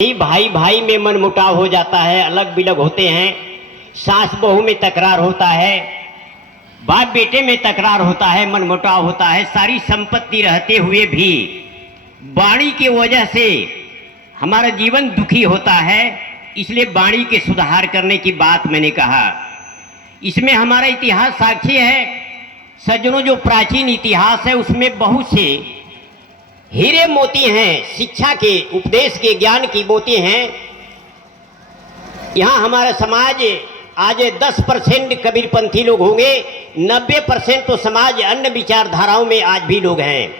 भाई भाई में मनमुटाव हो जाता है, अलग बिलग होते हैं, सास बहू में तकरार होता है, बाप बेटे में तकरार होता है, मनमुटाव होता है। सारी संपत्ति रहते हुए भी वाणी की वजह से हमारा जीवन दुखी होता है। इसलिए वाणी के सुधार करने की बात मैंने कहा। इसमें हमारा इतिहास साक्षी है। सज्जनों, जो प्राचीन इतिहास है उसमें बहुत से हीरे मोती हैं, शिक्षा के, उपदेश के, ज्ञान की मोती हैं। यहाँ हमारा समाज आज 10% कबीरपंथी लोग होंगे, 90% तो समाज अन्य विचारधाराओं में आज भी लोग हैं।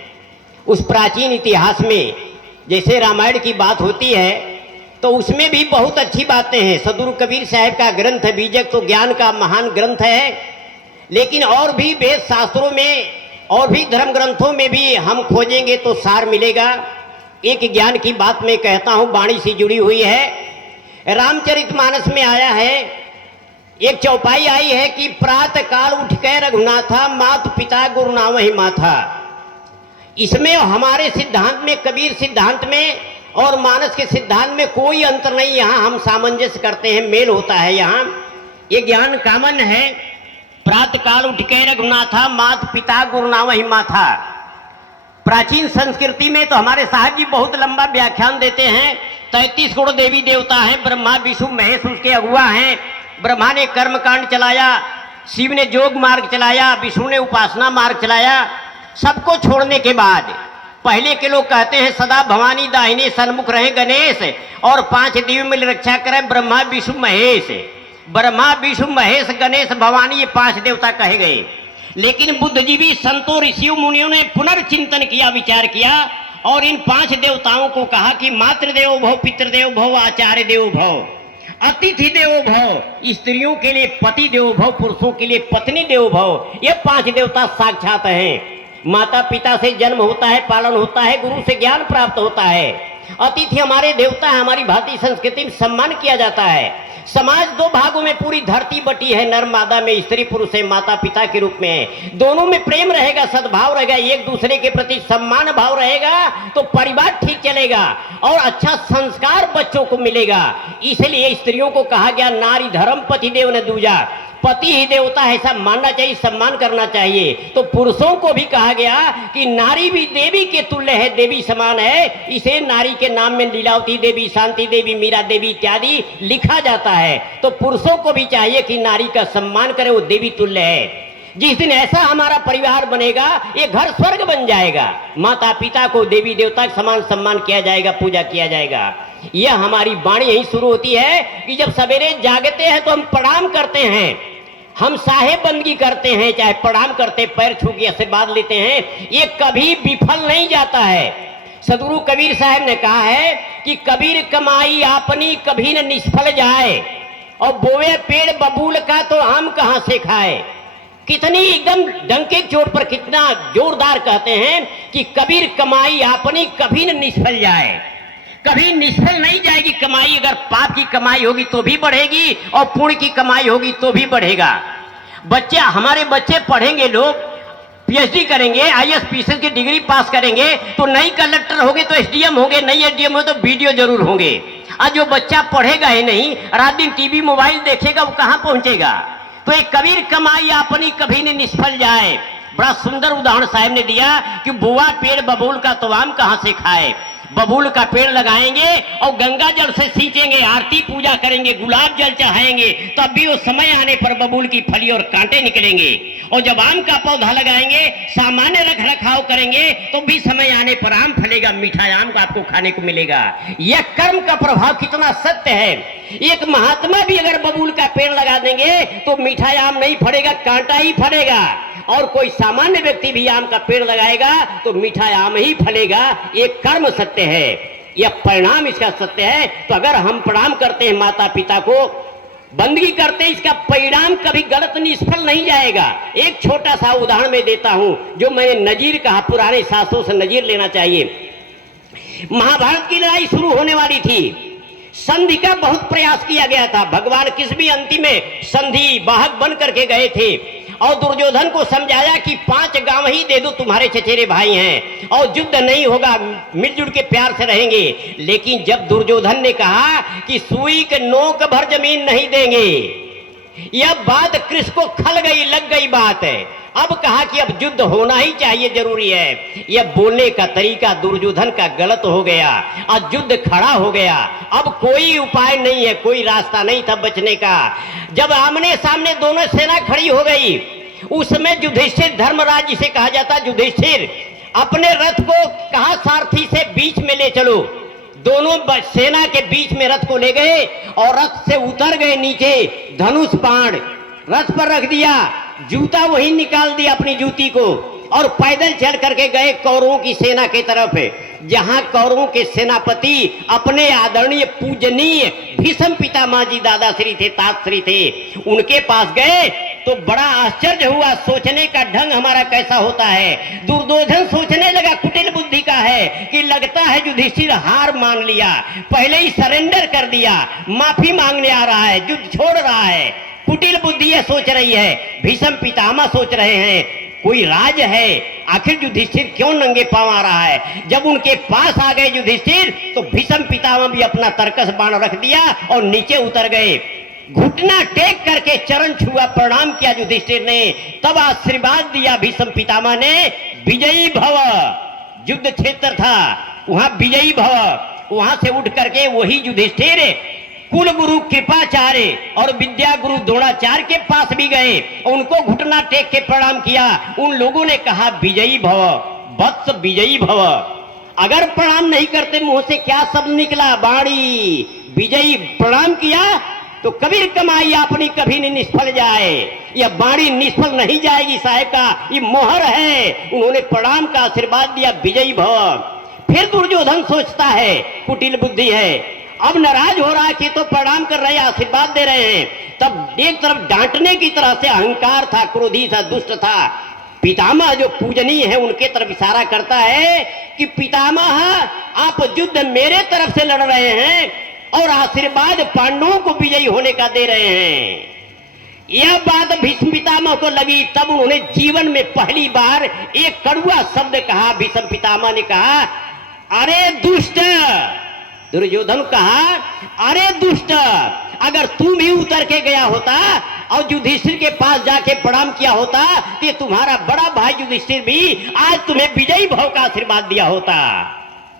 उस प्राचीन इतिहास में जैसे रामायण की बात होती है तो उसमें भी बहुत अच्छी बातें हैं। सदगुरु कबीर साहब का ग्रंथ है बीजक, तो ज्ञान का महान ग्रंथ है। लेकिन और भी वेद शास्त्रों में और भी धर्म ग्रंथों में भी हम खोजेंगे तो सार मिलेगा। एक ज्ञान की बात मैं कहता हूँ, वाणी से जुड़ी हुई है। रामचरितमानस में आया है, एक चौपाई आई है कि प्रातः काल उठ के रघुनाथा, मात पिता गुरु नावहि माथा। इसमें हमारे सिद्धांत में, कबीर सिद्धांत में और मानस के सिद्धांत में कोई अंतर नहीं। यहाँ हम सामंजस्य करते हैं, मेल होता है। यहाँ ये ज्ञान कामन है। प्रातः काल उठ के रघुनाथा, मात पिता गुरु नावहि माथा। प्राचीन संस्कृति में तो हमारे साहब जी बहुत लंबा व्याख्यान देते हैं। 33 करोड़ देवी देवता हैं, ब्रह्मा विष्णु महेश उसके अगुआ हैं। ब्रह्मा ने कर्मकांड चलाया, शिव ने योग मार्ग चलाया, विष्णु ने उपासना मार्ग चलाया। सबको छोड़ने के बाद पहले के लोग कहते हैं सदा भवानी दाहिने सन्मुख रहे गणेश, और 5 दिव्य मिल रक्षा करें ब्रह्मा विष्णु महेश। ब्रह्मा विष्णु महेश गणेश भवानी, ये 5 देवता कहे गए। लेकिन बुद्धिजीवी संतों ऋषियों मुनियों ने पुनर्चिंतन किया, विचार किया और इन 5 देवताओं को कहा कि मातृदेवो भव, पितृदेवो भव, आचार्य देवो भव, अतिथि देवो भव। स्त्रियों के लिए पति देवो भव, पुरुषों के लिए पत्नी देवो भव। ये 5 देवता साक्षात हैं। माता पिता से जन्म होता है, पालन होता है, गुरु से ज्ञान प्राप्त होता है। अतिथि हमारे देवता है। हमारी भारतीय संस्कृति में सम्मान किया जाता है। समाज 2 भागों में पूरी धरती बटी है, नर मादा में, स्त्री पुरुष है, माता पिता के रूप में है। दोनों में प्रेम रहेगा, सद्भाव रहेगा, एक दूसरे के प्रति सम्मान भाव रहेगा तो परिवार ठीक चलेगा और अच्छा संस्कार बच्चों को मिलेगा। इसलिए स्त्रियों को कहा गया नारी धर्म पति देव न दूजा, पति ही देवता है, ऐसा मानना चाहिए, सम्मान करना चाहिए। तो पुरुषों को भी कहा गया कि नारी भी देवी के तुल्य है, देवी समान है। इसे नारी के नाम में लीलावती देवी, शांति देवी, मीरा देवी इत्यादि लिखा जाता है। तो पुरुषों को भी चाहिए कि नारी का सम्मान करें, वो देवी तुल्य है। जिस दिन ऐसा हमारा परिवार बनेगा, ये घर स्वर्ग बन जाएगा। माता पिता को देवी देवता के समान सम्मान किया जाएगा, पूजा किया जाएगा। यह हमारी वाणी यही शुरू होती है कि जब सवेरे जागते हैं तो हम प्रणाम करते हैं, हम साहेब बंदगी करते हैं, चाहे प्रणाम करते, पैर छू के आशीर्वाद लेते हैं। ये कभी विफल नहीं जाता है। सदगुरु कबीर साहब ने कहा है कि कबीर कमाई आपनी कभी न निष्फल जाए, और बोए पेड़ बबूल का तो आम कहां से खाए। कितनी एकदम डंके चोट पर कितना जोरदार कहते हैं कि कबीर कमाई आपनी कभी न निष्फल जाए। कभी निष्फल नहीं जाएगी कमाई। अगर पाप की कमाई होगी तो भी बढ़ेगी और पुण्य की कमाई होगी तो भी बढ़ेगा। बच्चे, हमारे बच्चे पढ़ेंगे, लोग पीएचडी करेंगे, आईएएस पीसीएस की डिग्री पास करेंगे तो नई कलेक्टर होंगे तो एसडीएम होंगे, नई एसडीएम हो तो बीडीओ जरूर होंगे। आज जो बच्चा पढ़ेगा ही नहीं, रात दिन टीवी मोबाइल देखेगा, वो कहां पहुंचेगा। तो एक कबीर कमाई अपनी कभी नहीं निष्फल जाए। बड़ा सुंदर उदाहरण साहब ने दिया कि बुआ पेड़ बबूल का तो आम कहां से खाए। बबूल का पेड़ लगाएंगे और गंगा जल से सींचेंगे, आरती पूजा करेंगे, गुलाब जल चढ़ाएंगे, तब भी वो समय आने पर बबूल की फली और कांटे निकलेंगे। और जब आम का पौधा लगाएंगे, सामान्य रख रखाव करेंगे, तो भी समय आने पर आम फलेगा, मीठा आम को आपको खाने को मिलेगा। यह कर्म का प्रभाव कितना सत्य है। एक महात्मा भी अगर बबूल का पेड़ लगा देंगे तो मीठा आम नहीं फलेगा, कांटा ही फलेगा। और कोई सामान्य व्यक्ति भी आम का पेड़ लगाएगा तो मीठा आम ही फलेगा। एक कर्म सत्य है, यह परिणाम इसका सत्य है। तो अगर हम प्रणाम करते हैं, माता पिता को बंदगी करते हैं, इसका परिणाम कभी गलत निष्फल नहीं जाएगा। एक छोटा सा उदाहरण मैं देता हूं, जो मैंने नजीर कहा, पुराने शास्त्रों से नजीर लेना चाहिए। महाभारत की लड़ाई शुरू होने वाली थी, संधि का बहुत प्रयास किया गया था। भगवान किस भी अंतिम में संधि वाहक बन करके गए थे और दुर्योधन को समझाया कि 5 गांव ही दे दो, तुम्हारे चचेरे भाई हैं, और युद्ध नहीं होगा, मिलजुल के प्यार से रहेंगे। लेकिन जब दुर्योधन ने कहा कि सुई के नोक भर जमीन नहीं देंगे, यह बात कृष्ण को खल गई, लग गई बात है। अब कहा कि अब युद्ध होना ही चाहिए, जरूरी है। यह बोलने का तरीका दुर्योधन का गलत हो गया और युद्ध खड़ा हो गया। अब कोई उपाय नहीं है, कोई रास्ता नहीं था बचने का। जब आमने सामने दोनों सेना खड़ी हो गई, उसमें युधिष्ठिर, धर्मराज जिसे कहा जाता, युधिष्ठिर अपने रथ को कहा सारथी से बीच में ले चलो। दोनों सेना के बीच में रथ को ले गए और रथ से उतर गए नीचे, धनुष बाण रथ पर रख दिया, जूता वहीं निकाल दिया अपनी जूती को, और पैदल चल करके गए कौरवों की सेना की तरफ, जहां कौरवों के सेनापति अपने आदरणीय पूजनीय भीष्म पितामह जी दादा श्री थे, तात श्री थे, उनके पास गए तो बड़ा आश्चर्य हुआ। सोचने का ढंग हमारा कैसा होता है। दुर्योधन सोचने लगा, कुटिल बुद्धि का है, कि लगता है युधिष्ठिर हार मान लिया, पहले ही सरेंडर कर दिया, माफी मांगने आ रहा है, युद्ध छोड़ रहा है। कुटिल बुद्धि ये सोच रही है, भीष्म पितामह सोच रहे हैं कोई राज है, आखिर युधिष्ठिर क्यों नंगे पांव आ रहा है। जब उनके पास आ गए युधिष्ठिर तो भीष्म पितामह भी अपना तरकस बाण रख दिया और नीचे उतर गए। घुटना टेक करके चरण छुआ, प्रणाम किया युधिष्ठिर ने, तब आशीर्वाद दिया भीष्म पितामह ने, विजयी भव। युद्ध क्षेत्र था, वहां विजयी भव। वहां से उठ करके वही युधिष्ठिर कुल गुरु कृपाचार्य और विद्या गुरु द्रोणाचार्य के पास भी गए, उनको घुटना टेक के प्रणाम किया। उन लोगों ने कहा विजयी भव, वत्स विजयी भव। अगर प्रणाम नहीं करते, मुंह से क्या शब्द निकला, बाणी विजयी। प्रणाम किया तो कबीर कमाई अपनी कभी नहीं निष्फल जाए, यह बाणी निष्फल नहीं जाएगी साहेब का, ये मोहर है। उन्होंने प्रणाम का आशीर्वाद दिया, विजयी भव। फिर दुर्योधन सोचता है, कुटिल बुद्धि है, अब नाराज हो रहा है कि तो प्रणाम कर रहे हैं, आशीर्वाद दे रहे हैं। तब एक तरफ डांटने की तरह से अहंकार था, क्रोधी था, दुष्ट था। पितामह जो पूजनीय है उनके तरफ इशारा करता है कि पितामह आप युद्ध मेरे तरफ से लड़ रहे हैं और आशीर्वाद पांडवों को विजयी होने का दे रहे हैं। यह बात भीष्म पितामह को लगी, तब उन्होंने जीवन में पहली बार एक कड़वा शब्द कहा। भीष्म पितामह ने कहा, अरे दुष्ट। दुर्योधन कहा, अरे दुष्ट, अगर तू भी उतर के गया होता और युधिष्ठिर के पास जाके प्रणाम किया होता तो तुम्हारा बड़ा भाई युधिष्ठिर भी आज तुम्हें विजयी भव का आशीर्वाद दिया होता।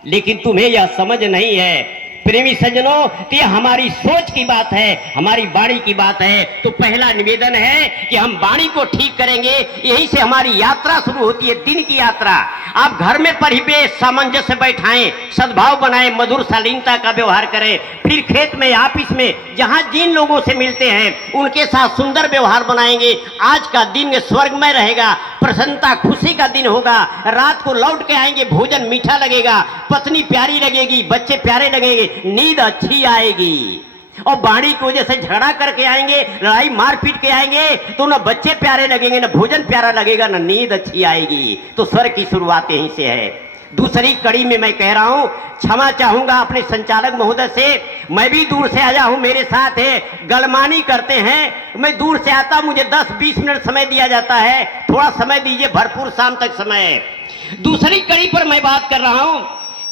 लेकिन तुम्हें यह समझ नहीं है प्रेमी सज्जनों, तो यह हमारी सोच की बात है, हमारी वाणी की बात है। तो पहला निवेदन है कि हम वाणी को ठीक करेंगे, यहीं से हमारी यात्रा शुरू होती है, दिन की यात्रा। आप घर में परिवेश सामंजस्य बैठाएं, सद्भाव बनाएं, मधुर शालीनता का व्यवहार करें। फिर खेत में, ऑफिस में, जहां जिन लोगों से मिलते हैं उनके साथ सुंदर व्यवहार बनाएंगे। आज का दिन स्वर्गमय रहेगा, प्रसन्नता खुशी का दिन होगा। रात को लौट के आएंगे, भोजन मीठा लगेगा, पत्नी प्यारी लगेगी, बच्चे प्यारे लगेंगे, नींद अच्छी आएगी। और बाणी की वजह से झगड़ा करके आएंगे, लड़ाई मारपीट के आएंगे तो न बच्चे प्यारे लगेंगे, न भोजन प्यारा लगेगा, न नींद अच्छी आएगी। तो स्वर्ग की शुरुआत यहीं से है। दूसरी कड़ी में मैं कह रहा हूं, क्षमा चाहूंगा अपने संचालक महोदय से, मैं भी दूर से आया हूं, मेरे साथ है, गलमानी करते हैं। मैं दूर से आता, मुझे 10-20 मिनट समय दिया जाता है, थोड़ा समय दीजिए, भरपूर शाम तक समय है। दूसरी कड़ी पर मैं बात कर रहा हूं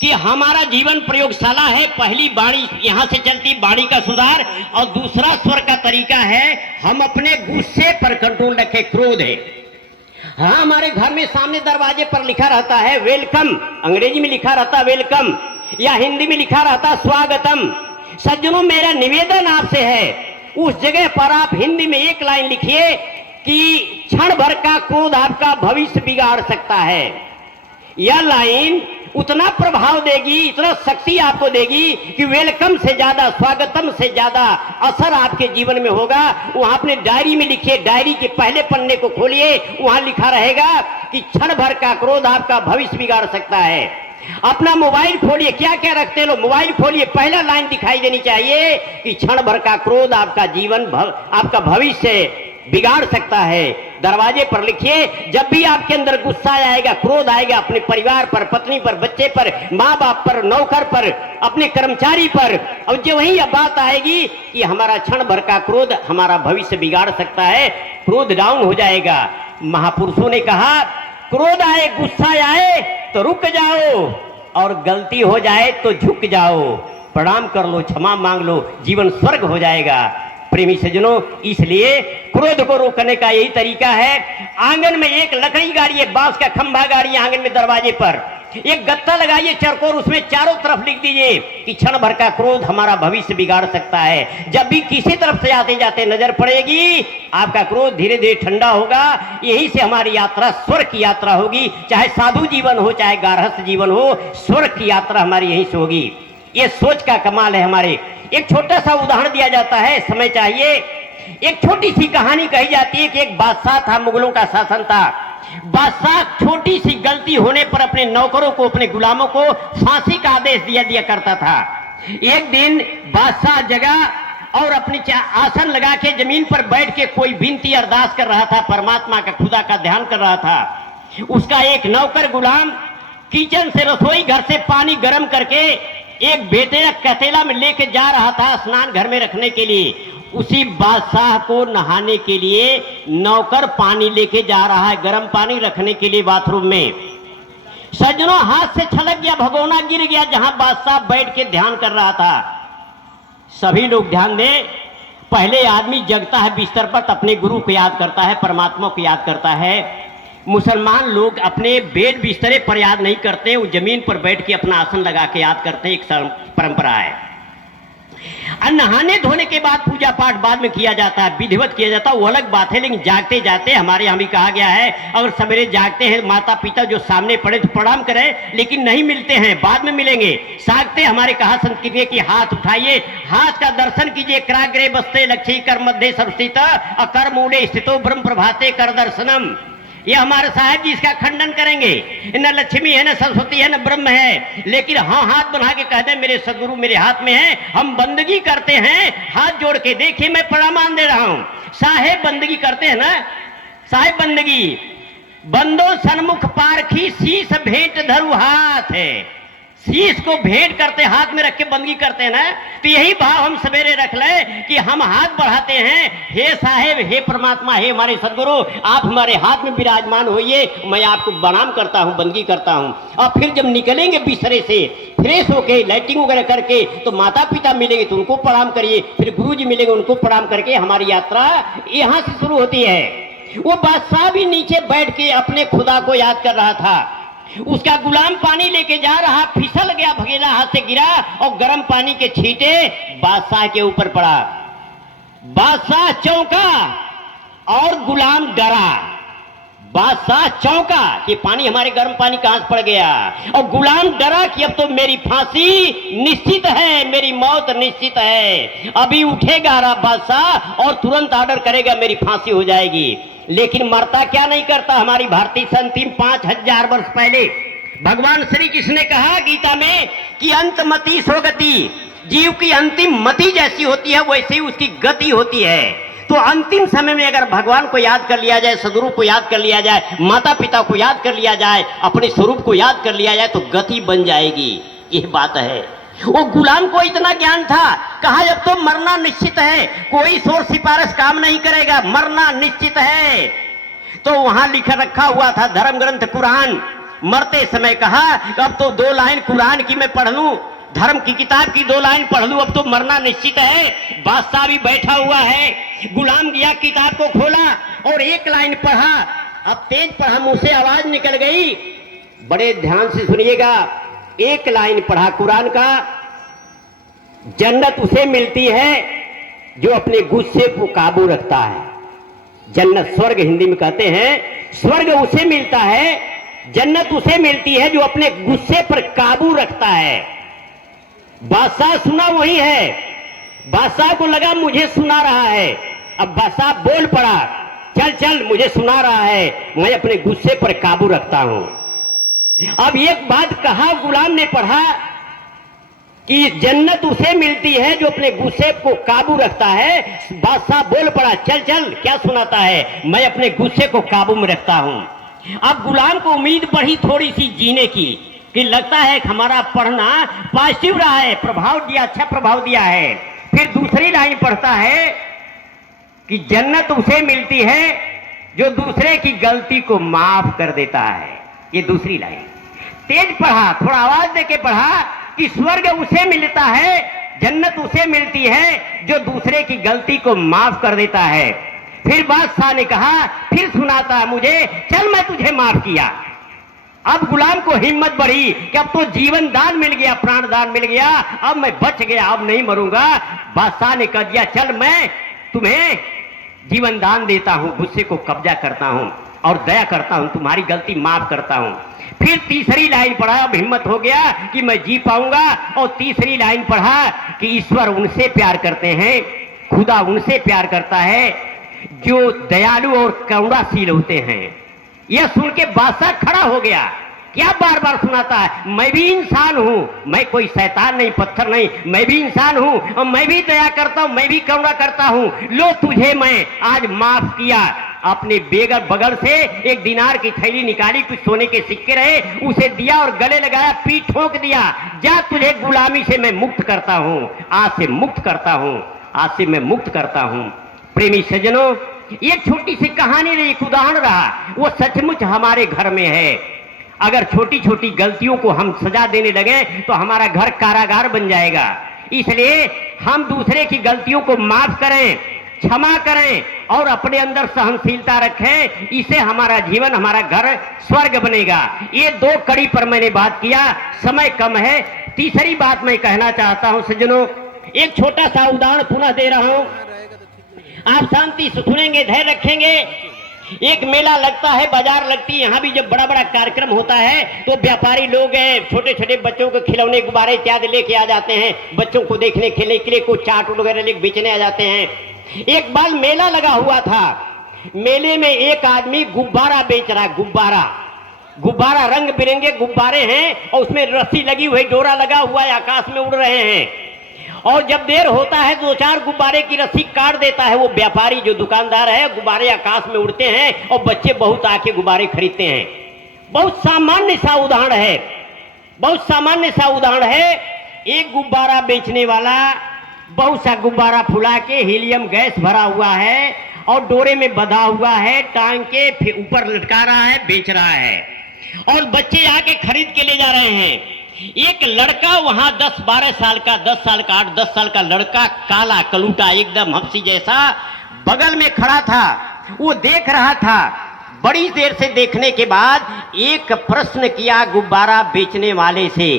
कि हमारा जीवन प्रयोगशाला है। पहली बाणी यहां से चलती, बाणी का सुधार, और दूसरा स्वर का तरीका है हम अपने गुस्से पर कंट्रोल रखें, क्रोध है। हाँ, हमारे घर में सामने दरवाजे पर लिखा रहता है वेलकम, अंग्रेजी में लिखा रहता है वेलकम, या हिंदी में लिखा रहता है स्वागतम। सज्जनों, मेरा निवेदन आपसे है, उस जगह पर आप हिंदी में एक लाइन लिखिए कि क्षण भर का क्रोध आपका भविष्य बिगाड़ सकता है। यह लाइन उतना प्रभाव देगी, इतना शक्ति आपको देगी कि वेलकम से ज्यादा, स्वागतम से ज्यादा असर आपके जीवन में होगा। वहां अपने डायरी में लिखिए, डायरी के पहले पन्ने को खोलिए, वहां लिखा रहेगा कि क्षण भर का क्रोध आपका भविष्य बिगाड़ सकता है। अपना मोबाइल खोलिए, क्या क्या रखते हो, मोबाइल खोलिए, पहला लाइन दिखाई देनी चाहिए कि क्षण भर का क्रोध आपका जीवन, आपका भविष्य बिगाड़ सकता है। दरवाजे पर लिखिए, जब भी आपके अंदर गुस्सा आएगा, क्रोध आएगा अपने परिवार पर, पत्नी पर, बच्चे पर, माँ बाप पर, नौकर पर, अपने कर्मचारी पर, और जो वही यह बात आएगी कि हमारा क्षण भर का क्रोध हमारा भविष्य बिगाड़ सकता है, क्रोध डाउन हो जाएगा। महापुरुषों ने कहा, क्रोध आए, गुस्सा आए तो रुक जाओ, और गलती हो जाए तो झुक जाओ, प्रणाम कर लो, क्षमा मांग लो, जीवन स्वर्ग हो जाएगा। प्रेमी सज्जनों, इसलिए क्रोध को रोकने का यही तरीका है। आंगन में एक लकड़ी गाड़िए, बांस का खंभा गाड़िए, आंगन में दरवाजे पर एक गत्ता लगाइए चरकोर, उसमें चारों तरफ लिख दीजिए कि क्षण भर का क्रोध हमारा भविष्य बिगाड़ सकता है। जब भी किसी तरफ से आते जाते नजर पड़ेगी, आपका क्रोध धीरे धीरे ठंडा होगा। यही से हमारी यात्रा स्वर्ग की यात्रा होगी। चाहे साधु जीवन हो, चाहे गारहस्थ जीवन हो, स्वर्ग की यात्रा हमारी यहीं से होगी। ये सोच का कमाल है हमारे। एक छोटा सा उदाहरण दिया जाता है, समय चाहिए। एक छोटी सी कहानी कही जाती है कि एक बादशाह था, मुगलों का शासन था। बादशाह छोटी सी गलती होने पर अपने नौकरों को, अपने गुलामों को फांसी का आदेश दिया करता था। एक दिन बादशाह जगा और अपनी आसन लगा के जमीन पर बैठ के कोई विनती अरदास कर रहा था, परमात्मा का, खुदा का ध्यान कर रहा था। उसका एक नौकर गुलाम किचन से, रसोई घर से पानी गर्म करके एक बेटे कतेला में लेके जा रहा था स्नान घर में रखने के लिए। उसी बादशाह को नहाने के लिए नौकर पानी लेके जा रहा है, गर्म पानी रखने के लिए बाथरूम में। सज्जनों, हाथ से छलक गया, भगोना गिर गया जहां बादशाह बैठ के ध्यान कर रहा था। सभी लोग ध्यान दें, पहले आदमी जगता है बिस्तर पर तो अपने गुरु को याद करता है, परमात्मा को याद करता है। मुसलमान लोग अपने बेड बिस्तरे पर याद नहीं करते, वो जमीन पर बैठ के अपना आसन लगा के याद करते, एक परंपरा है। नहाने धोने के बाद पूजा पाठ बाद में किया जाता है, विधिवत किया जाता है, वो अलग बात है। लेकिन जागते जाते हमारे यहाँ भी कहा गया है, अगर सवेरे जागते हैं माता पिता जो सामने पड़े तो प्रणाम करें, लेकिन नहीं मिलते हैं, बाद में मिलेंगे। जागते हमारे कहा संस्कृति की हाथ उठाइए, हाथ का दर्शन कीजिए। कराग्रे बस्ते लक्ष्मी कर मध्य सरस्थित अकर मूले स्थितो ब्रह्म प्रभाते कर दर्शनम। ये हमारे साहब जी इसका खंडन करेंगे, न लक्ष्मी है, न सरस्वती है, न ब्रह्म है। लेकिन हाँ, हाथ बना के कहते हैं मेरे सदगुरु मेरे हाथ में है, हम बंदगी करते हैं। हाथ जोड़ के देखिए, मैं प्रणाम दे रहा हूं। साहेब बंदगी करते हैं ना, साहेब बंदगी। बंदो सन्मुख पारखी शीश भेंट धरु हाथ है, शीश को भेंट करते, हाथ में रख के बंदगी करते हैं ना। तो यही भाव हम सवेरे रख ले कि हम हाथ बढ़ाते हैं, हे साहेब, हे परमात्मा, हे हमारे सदगुरु, आप हमारे हाथ में विराजमान होइए, मैं आपको प्रणाम करता हूं, बंदगी करता हूं। और फिर जब निकलेंगे बिस्तरे से फ्रेश होके, लाइटिंग वगैरह करके, तो माता पिता मिलेंगे तो उनको प्रणाम करिए, फिर गुरु जी मिलेंगे उनको प्रणाम करके हमारी यात्रा यहां से शुरू होती है। वो बादशाह भी नीचे बैठ के अपने खुदा को याद कर रहा था। उसका गुलाम पानी लेके जा रहा, फिसल गया, भगेला हाथ से गिरा और गर्म पानी के छींटे बादशाह के ऊपर पड़ा। बादशाह चौंका और गुलाम डरा। बादशाह चौंका कि पानी, हमारे गर्म पानी कहां से पड़ गया, और गुलाम डरा कि अब तो मेरी फांसी निश्चित है, मेरी मौत निश्चित है। अभी उठेगा रहा बादशाह और तुरंत ऑर्डर करेगा, मेरी फांसी हो जाएगी। लेकिन मरता क्या नहीं करता। हमारी भारतीय संतिम 5000 वर्ष पहले भगवान श्री कृष्ण ने कहा गीता में कि अंतमति स्वगति, जीव की अंतिम मति जैसी होती है वैसे ही उसकी गति होती है। तो अंतिम समय में अगर भगवान को याद कर लिया जाए, सदगुरु को याद कर लिया जाए, माता पिता को याद कर लिया जाए, अपने स्वरूप को याद कर लिया जाए, तो गति बन जाएगी। यह बात है। वो गुलाम को इतना ज्ञान था, कहा जब तो मरना निश्चित है, कोई शोर सिफारिश काम नहीं करेगा, मरना निश्चित है। तो वहां लिखा रखा हुआ था धर्म ग्रंथ कुरान। मरते समय कहा अब तो 2 लाइन कुरान की मैं पढ़ लूं, धर्म की किताब की 2 लाइन पढ़ लूं, अब तो मरना निश्चित है। बादशाह भी बैठा हुआ है, गुलाम गया किताब को खोला और 1 लाइन पढ़ा। अब तेज पढ़ा, मुंह से आवाज निकल गई, बड़े ध्यान से सुनिएगा। 1 लाइन पढ़ा कुरान का, जन्नत उसे मिलती है जो अपने गुस्से को काबू रखता है। जन्नत, स्वर्ग हिंदी में कहते हैं, स्वर्ग उसे मिलता है, जन्नत उसे मिलती है जो अपने गुस्से पर काबू रखता है। बादशाह सुना वही है, बादशाह को लगा मुझे सुना रहा है। अब बादशाह बोल पड़ा, चल चल मुझे सुना रहा है, मैं अपने गुस्से पर काबू रखता हूं। अब एक बात कहा, गुलाम ने पढ़ा, कि जन्नत उसे मिलती है जो अपने गुस्से को काबू रखता है। बादशाह बोल पड़ा, चल चल क्या सुनाता है, मैं अपने गुस्से को काबू में रखता हूं। अब गुलाम को उम्मीद बढ़ी थोड़ी सी जीने की, कि लगता है कि हमारा पढ़ना पॉजिटिव रहा है, प्रभाव दिया, अच्छा प्रभाव दिया है। फिर दूसरी लाइन पढ़ता है कि जन्नत उसे मिलती है जो दूसरे की गलती को माफ कर देता है। ये दूसरी लाइन तेज पढ़ा, थोड़ा आवाज देके पढ़ा कि स्वर्ग उसे मिलता है, जन्नत उसे मिलती है जो दूसरे की गलती को माफ कर देता है। फिर बादशाह ने कहा, फिर सुनाता है मुझे, चल मैं तुझे माफ किया। अब गुलाम को हिम्मत बढ़ी कि अब तो जीवन दान मिल गया, प्राण दान मिल गया, अब मैं बच गया, अब नहीं मरूंगा। बादशाह ने कह दिया, चल मैं तुम्हें जीवन दान देता हूं, गुस्से को कब्जा करता हूं और दया करता हूं, तुम्हारी गलती माफ करता हूं। फिर तीसरी लाइन पढ़ा, अब हिम्मत हो गया कि मैं जी पाऊंगा, और तीसरी लाइन पढ़ा कि ईश्वर उनसे प्यार करते हैं, खुदा उनसे प्यार करता है जो दयालु और करुणाशील होते हैं। यह सुन के बादशाह खड़ा हो गया, क्या बार बार सुनाता है, मैं भी इंसान हूं, मैं कोई शैतान नहीं, पत्थर नहीं, मैं भी इंसान हूं और मैं भी दया करता हूं, मैं भी करुणा करता हूं। लो तुझे मैं आज माफ किया। अपने बेगर बगल से एक दिनार की थैली निकाली, कुछ सोने के सिक्के रहे, उसे दिया और गले लगाया, पीठ ठोक दिया, जा तुझे गुलामी से मैं मुक्त करता हूं, आज से मुक्त करता हूं, आज से मैं मुक्त करता हूं। प्रेमी सज्जनों, ये छोटी सी कहानी नहीं, एक उदाहरण रहा, वो सचमुच हमारे घर में है। अगर छोटी छोटी गलतियों को हम सजा देने लगे तो हमारा घर कारागार बन जाएगा। इसलिए हम दूसरे की गलतियों को माफ करें, क्षमा करें और अपने अंदर सहनशीलता रखें, इससे हमारा जीवन, हमारा घर स्वर्ग बनेगा। ये दो कड़ी पर मैंने बात किया, समय कम है। तीसरी बात मैं कहना चाहता हूं सज्जनों, एक छोटा सा उदाहरण पुनः दे रहा हूं, आप शांति से सुनेंगे, धैर्य रखेंगे। एक मेला लगता है, बाजार लगती है, यहाँ भी जब बड़ा बड़ा कार्यक्रम होता है तो व्यापारी लोग छोटे छोटे बच्चों को खिलौने, गुब्बारे इत्यादि लेके आ जाते हैं, बच्चों को देखने खेलने के लिए, कुछ चाट वगैरह लेके बेचने आ जाते हैं। एक बार मेला लगा हुआ था, मेले में एक आदमी गुब्बारा बेच रहा है, गुब्बारा रंग बिरंगे गुब्बारे हैं और उसमें रस्सी लगी हुई, डोरा लगा हुआ है, आकाश में उड़ रहे हैं। और जब देर होता है दो चार गुब्बारे की रस्सी काट देता है वो व्यापारी, जो दुकानदार है, गुब्बारे आकाश में उड़ते हैं और बच्चे बहुत आके गुब्बारे खरीदते हैं। बहुत सामान्य सा उदाहरण है, बहुत सामान्य सा उदाहरण है। एक गुब्बारा बेचने वाला बहुत सा गुब्बारा फुला के हीलियम गैस भरा हुआ है और डोरे में बंधा हुआ है, टांग के फिर ऊपर लटका रहा है, बेच रहा है और बच्चे आके खरीद के ले जा रहे हैं। एक लड़का वहां 10-12 साल का, 10 साल का, 8-10 साल का लड़का, काला कलूटा एकदम हंसी जैसा, बगल में खड़ा था, वो देख रहा था। बड़ी देर से देखने के बाद एक प्रश्न किया गुब्बारा बेचने वाले से।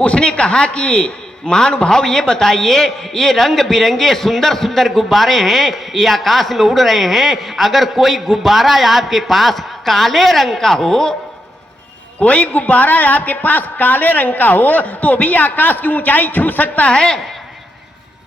उसने कहा कि महानुभाव ये बताइए, ये रंग बिरंगे सुंदर सुंदर गुब्बारे हैं, ये आकाश में उड़ रहे हैं, अगर कोई गुब्बारा आपके पास काले रंग का हो, कोई गुब्बारा आपके पास काले रंग का हो तो भी आकाश की ऊंचाई छू सकता है?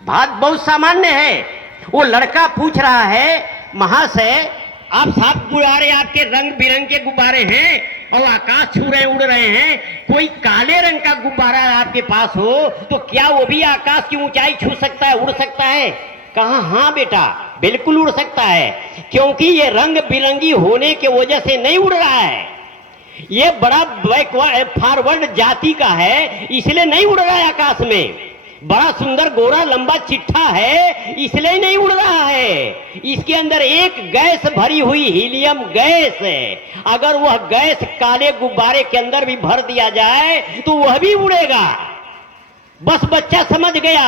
बात बहुत सामान्य है। वो लड़का पूछ रहा है, महाशय आप साफ गुब्बारे, आपके रंग बिरंगे गुब्बारे हैं और आकाश छू रहे, उड़ रहे हैं, कोई काले रंग का गुब्बारा आपके पास हो तो क्या वो भी आकाश की ऊंचाई छू सकता है, उड़ सकता है? कहा हाँ बेटा, बिल्कुल उड़ सकता है, क्योंकि ये रंग बिरंगी होने के वजह से नहीं उड़ रहा है, ये बड़ा फॉरवर्ड जाति का है, इसलिए नहीं उड़ रहा है आकाश में। बड़ा सुंदर गोरा लंबा चिट्ठा है, इसलिए नहीं उड़ रहा है। इसके अंदर एक गैस भरी हुई हीलियम गैस है, अगर वह गैस काले गुब्बारे के अंदर भी भर दिया जाए तो वह भी उड़ेगा। बस बच्चा समझ गया,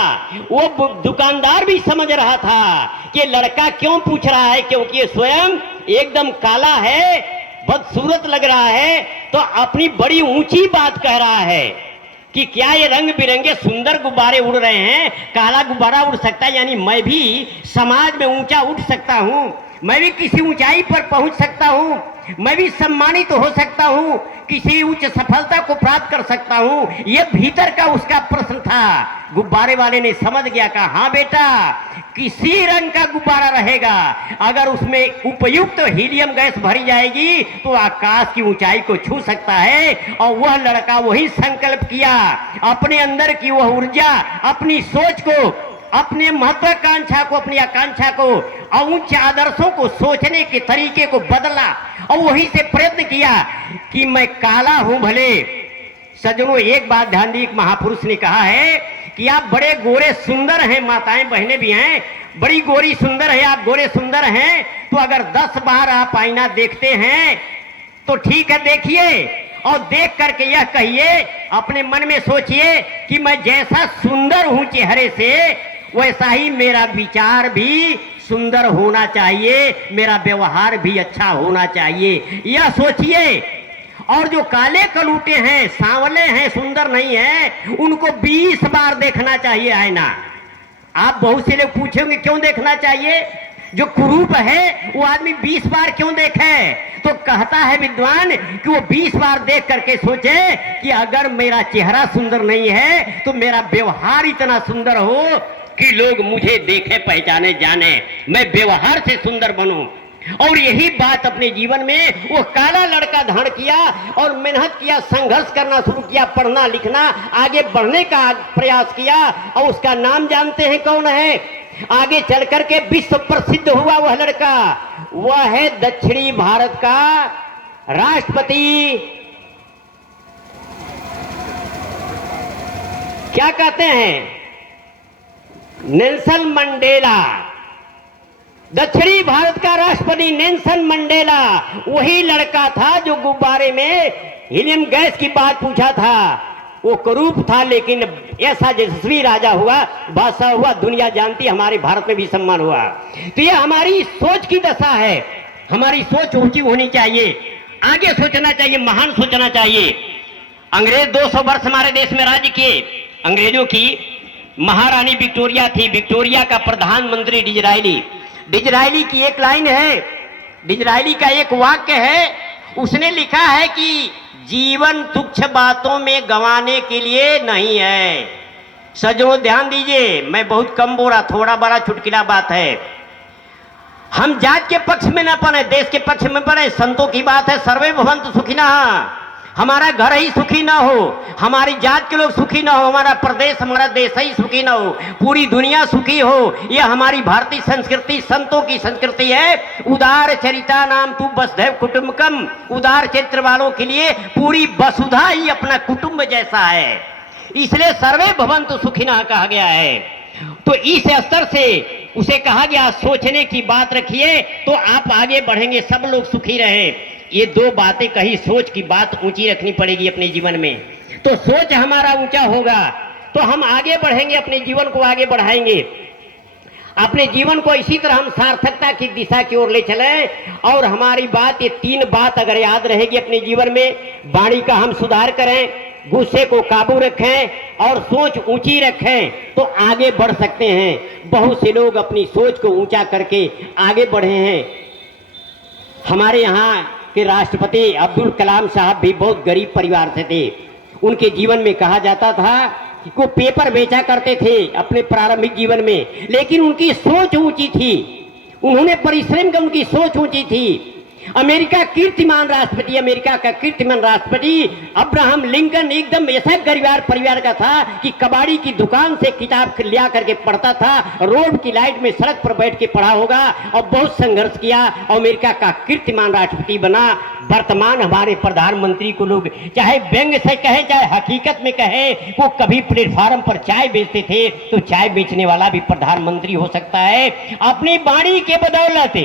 वो दुकानदार भी समझ रहा था कि लड़का क्यों पूछ रहा है, क्योंकि ये स्वयं एकदम काला है, बदसूरत लग रहा है, तो अपनी बड़ी ऊंची बात कह रहा है कि क्या ये रंग बिरंगे सुंदर गुब्बारे उड़ रहे हैं, काला गुब्बारा उड़ सकता है, यानी मैं भी समाज में ऊंचा उठ सकता हूं, मैं भी किसी ऊंचाई पर पहुंच सकता हूं। मैं भी सम्मानित हो सकता हूं, किसी उच्च सफलता को प्राप्त कर सकता हूं। यह भीतर का उसका प्रश्न था। गुब्बारे वाले ने समझ गया, कहा हाँ बेटा, किसी रंग का गुब्बारा रहेगा, अगर उसमें उपयुक्त हीलियम गैस भरी जाएगी तो आकाश की ऊंचाई को छू सकता है। और वह लड़का वही संकल्प किया, अपने अंदर की वह ऊर्जा, अपनी सोच को, अपने महत्वाकांक्षा को, अपनी आकांक्षा को और उच्च आदर्शों को, सोचने के तरीके को बदला और वहीं से प्रयत्न किया कि मैं काला हूं भले। सज्जनों, एक बात ध्यान दी, एक महापुरुष ने कहा है कि आप बड़े गोरे सुंदर हैं, माताएं बहनें भी हैं, बड़ी गोरी सुंदर है, आप गोरे सुंदर हैं, तो अगर 10 बार आप आईना देखते हैं तो ठीक है, देखिए और देख करके यह कहिए, अपने मन में सोचिए कि मैं जैसा सुंदर हूं चेहरे से, वैसा ही मेरा विचार भी सुंदर होना चाहिए, मेरा व्यवहार भी अच्छा होना चाहिए, यह सोचिए। और जो काले कलूटे हैं, सांवले हैं, सुंदर नहीं है, उनको 20 बार देखना चाहिए आईना। आप बहुत से लोग पूछेंगे क्यों देखना चाहिए? जो कुरूप है वो आदमी 20 बार क्यों देखे? तो कहता है विद्वान कि वो 20 बार देख करके सोचे कि अगर मेरा चेहरा सुंदर नहीं है तो मेरा व्यवहार इतना सुंदर हो कि लोग मुझे देखे, पहचाने, जाने, मैं व्यवहार से सुंदर बनूं। और यही बात अपने जीवन में वो काला लड़का धारण किया और मेहनत किया, संघर्ष करना शुरू किया, पढ़ना लिखना, आगे बढ़ने का प्रयास किया। और उसका नाम जानते हैं कौन है? आगे चल करके विश्व प्रसिद्ध हुआ वह लड़का, वह है दक्षिणी भारत का राष्ट्रपति, क्या कहते हैं, नेल्सन मंडेला। दक्षिणी भारत का राष्ट्रपति नेल्सन मंडेला वही लड़का था जो गुब्बारे में हीलियम गैस की बात पूछा था। वो कुरूप था लेकिन ऐसा यशस्वी राजा हुआ, बादशाह हुआ, दुनिया जानती, हमारे भारत में भी सम्मान हुआ। तो ये हमारी सोच की दशा है, हमारी सोच ऊंची होनी चाहिए, आगे सोचना चाहिए, महान सोचना चाहिए। अंग्रेज 200 वर्ष हमारे देश में राज्य किए। अंग्रेजों की महारानी विक्टोरिया थी, विक्टोरिया का प्रधानमंत्री डिजरायली। डिजरायली की एक लाइन है, डिजरायली का एक वाक्य है, उसने लिखा है कि जीवन तुच्छ बातों में गंवाने के लिए नहीं है। सज्जनों ध्यान दीजिए, मैं बहुत कम बोला, थोड़ा बड़ा चुटकिला बात है। हम जात के पक्ष में न पड़े, देश के पक्ष में पड़े। संतों की बात है, सर्वे भवन्तु सुखिनः। हमारा घर ही सुखी ना हो, हमारी जात के लोग सुखी ना हो, हमारा प्रदेश, हमारा देश ही सुखी ना हो, पूरी दुनिया सुखी हो, यह हमारी भारतीय संस्कृति, संतों की संस्कृति है। उदार चरिता नाम तू वसुधैव कुटुम्बकम, उदार चरित्र वालों के लिए पूरी वसुधा ही अपना कुटुंब जैसा है, इसलिए सर्वे भवन्तु सुखिनः कहा गया है। तो इस स्तर से उसे कहा गया, सोचने की बात रखिए तो आप आगे बढ़ेंगे, सब लोग सुखी रहे। ये दो बातें कही, सोच की बात ऊंची रखनी पड़ेगी अपने जीवन में, तो सोच हमारा ऊंचा होगा तो हम आगे बढ़ेंगे, अपने जीवन को आगे बढ़ाएंगे। अपने जीवन को इसी तरह हम सार्थकता की दिशा की ओर ले चलें। और हमारी बात, ये 3 बात अगर याद रहेगी अपने जीवन में, वाणी का हम सुधार करें, गुस्से को काबू रखें और सोच ऊंची रखें तो आगे बढ़ सकते हैं। बहुत से लोग अपनी सोच को ऊंचा करके आगे बढ़े हैं। हमारे यहाँ के राष्ट्रपति अब्दुल कलाम साहब भी बहुत गरीब परिवार से थे। उनके जीवन में कहा जाता था कि वो पेपर बेचा करते थे अपने प्रारंभिक जीवन में, लेकिन उनकी सोच ऊंची थी, उन्होंने परिश्रम का, उनकी सोच ऊंची थी। अमेरिका कीर्तिमान राष्ट्रपति, अमेरिका का कीर्तिमान राष्ट्रपति अब्राहम लिंकन एकदम ऐसा गरीब परिवार का था कि कबाड़ी की दुकान से किताब लिया करके पढ़ता था, रोड की लाइट में सड़क पर बैठ के पढ़ा होगा और बहुत संघर्ष किया, अमेरिका का कीर्तिमान राष्ट्रपति बना। वर्तमान हमारे प्रधानमंत्री को लोग चाहे व्यंग से कहे चाहे हकीकत में कहे, वो कभी प्लेटफार्म पर चाय बेचते थे तो चाय बेचने वाला भी प्रधानमंत्री हो सकता है अपनी वाणी के बदौलत।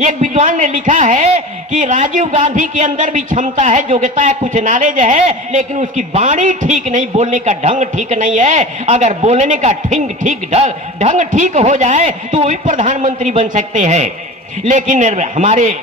एक विद्वान ने लिखा है कि राजीव गांधी के अंदर भी क्षमता है, योग्यता है, कुछ नॉलेज है, लेकिन उसकी वाणी ठीक नहीं, बोलने का ढंग ठीक नहीं है। अगर बोलने का ढंग ठीक हो जाए तो वो भी प्रधानमंत्री बन सकते हैं। लेकिन हमारे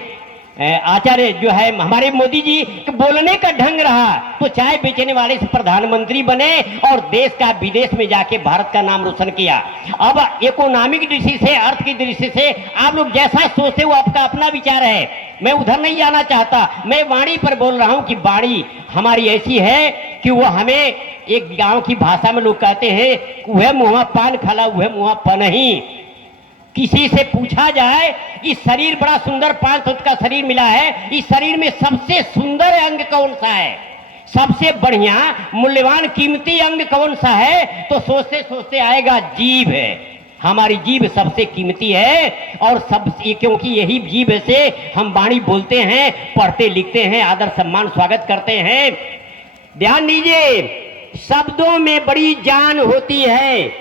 आचार्य जो है हमारे मोदी जी, बोलने का ढंग रहा तो चाय बेचने वाले से प्रधानमंत्री बने और देश का विदेश में जाके भारत का नाम रोशन किया। अब इकोनॉमिक दृष्टि से, अर्थ की दृष्टि से आप लोग जैसा सोचते हो आपका अपना विचार है, मैं उधर नहीं जाना चाहता। मैं वाणी पर बोल रहा हूं कि वाणी हमारी ऐसी है कि वो हमें, एक गांव की भाषा में लोग कहते हैं वह मुँह पान खाला वह मुँह पनही। किसी से पूछा जाए इस शरीर बड़ा सुंदर 5 फुट का शरीर मिला है, इस शरीर में सबसे सुंदर अंग कौन सा है, सबसे बढ़िया मूल्यवान कीमती अंग कौन सा है, तो सोचते सोचते आएगा जीभ है। हमारी जीभ सबसे कीमती है और सब, क्योंकि यही जीभ से हम वाणी बोलते हैं, पढ़ते लिखते हैं, आदर सम्मान स्वागत करते हैं। ध्यान दीजिए, शब्दों में बड़ी जान होती है।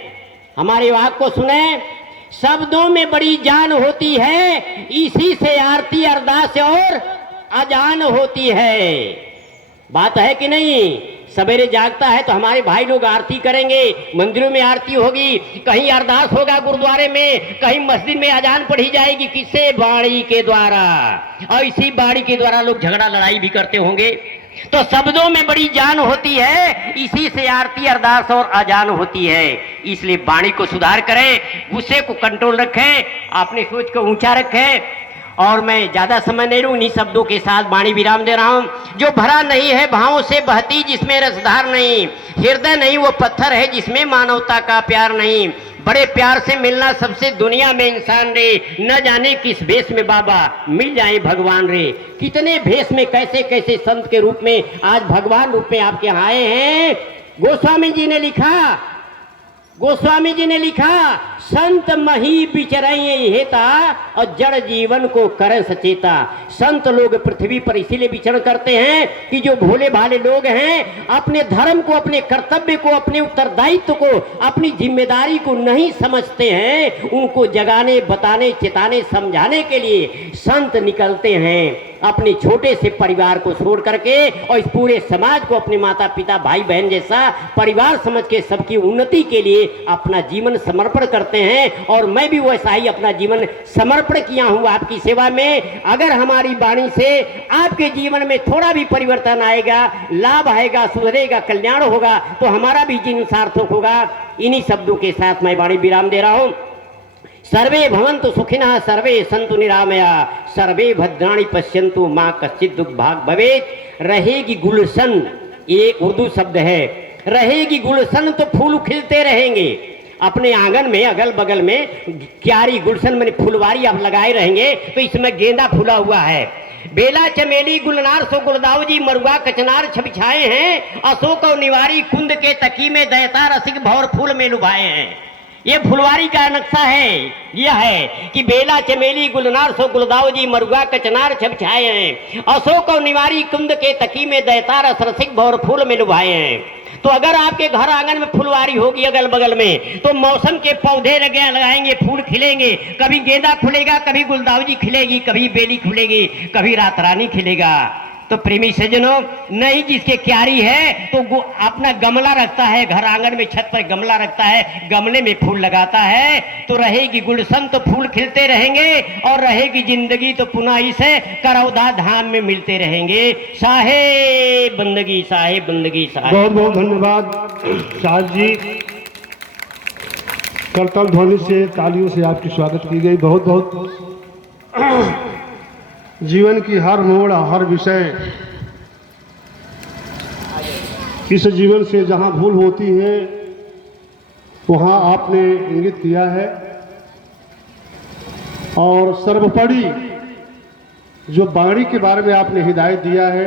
हमारे वाक को सुने, शब्दों में बड़ी जान होती है, इसी से आरती अरदास और अजान होती है। बात है कि नहीं? सवेरे जागता है तो हमारे भाई लोग आरती करेंगे, मंदिरों में आरती होगी, कहीं अरदास होगा गुरुद्वारे में, कहीं मस्जिद में अजान पढ़ी जाएगी, किससे? वाणी के द्वारा। और इसी वाणी के द्वारा लोग झगड़ा लड़ाई भी करते होंगे। तो शब्दों में बड़ी जान होती है, इसी से आरती अरदास और अजान होती है। इसलिए वाणी को सुधार करें, गुस्से को कंट्रोल रखें, अपनी सोच को ऊंचा रखें। और मैं ज्यादा समय नहीं लूं, इन्हीं शब्दों के साथ वाणी विराम दे रहा हूं। जो भरा नहीं है भावों से बहती जिसमें रसधार नहीं, हृदय नहीं वो पत्थर है जिसमें मानवता का प्यार नहीं। बड़े प्यार से मिलना सबसे दुनिया में इंसान रे, न जाने किस भेष में बाबा मिल जाए भगवान रे। कितने भेष में कैसे कैसे संत के रूप में आज भगवान रूप में आपके यहाँ आए हैं। गोस्वामी जी ने लिखा, संत मही विचरई हेता और जड़ जीवन को करें सचेता। संत लोग पृथ्वी पर इसीलिए विचरण करते हैं कि जो भोले भाले लोग हैं अपने धर्म को, अपने कर्तव्य को, अपने उत्तरदायित्व को, अपनी जिम्मेदारी को नहीं समझते हैं। उनको जगाने, बताने, चेताने, समझाने के लिए संत निकलते हैं अपने छोटे से परिवार को छोड़ करके, और इस पूरे समाज को अपने माता पिता भाई बहन जैसा परिवार समझ के सबकी उन्नति के लिए अपना जीवन समर्पण करते हैं। और मैं भी वैसा ही अपना जीवन समर्पण किया हूं आपकी सेवा में। अगर हमारी वाणी से आपके जीवन में थोड़ा भी परिवर्तन आएगा, लाभ आएगा, सुधरेगा, कल्याण होगा, तो हमारा भी जीवन सार्थक होगा। इन्हीं शब्दों के साथ मैं वाणी विराम दे रहा हूं। सर्वे भवन्तु सुखिनः, सर्वे सन्तु निरामया, सर्वे भद्राणि पश्यन्तु, मां कश्चित् दुख भाग भवेत्। रहेगी गुलशन, ये उर्दू शब्द है। रहेगी गुलशन तो फूल खिलते रहेंगे। अपने आंगन में अगल बगल में क्यारी, गुलशन में फुलवारी आप लगाए रहेंगे तो इसमें गेंदा फूला हुआ है। बेला चमेली गुलनार सो गुलदाउजी, मरुआ कचनार छबिछाए हैं, अशोक और निवारी कुंद के तकी में दयता रसिक भौर फूल में लुभाए हैं। ये फुलवारी का नक्शा है। यह है कि बेला चमेली गुलनार सो गुलदाउजी, मरुआ कचनार छबिछाए हैं, अशोक और निवारी कुंद के तकी में दयता रसिक भौर फूल में लुभाए हैं। तो अगर आपके घर आंगन में फुलवारी होगी अगल बगल में, तो मौसम के पौधे लगाएंगे, फूल खिलेंगे। कभी गेंदा खुलेगा, कभी गुलदाउजी खिलेगी, कभी बेली खुलेगी, कभी रात रानी खिलेगा। तो प्रेमी सज्जनों, नहीं जिसके क्यारी है तो वो अपना गमला रखता है, घर आंगन में छत पर गमला रखता है, गमले में फूल लगाता है, तो रहेगी गुलशन तो फूल खिलते रहेंगे, और रहेगी जिंदगी तो पुनः इसे करौदा धाम में मिलते रहेंगे। साहेब बंदगी, साहेब बंदगी, साहेब। बहुत बहुत धन्यवाद साहब जी। करतल ध्वनि से, तालियों से आपकी स्वागत की गई। बहुत बहुत जीवन की हर मोड़, हर विषय, इस जीवन से जहां भूल होती है वहां आपने इंगित किया है। और सर्वोपरि जो वाणी के बारे में आपने हिदायत दिया है,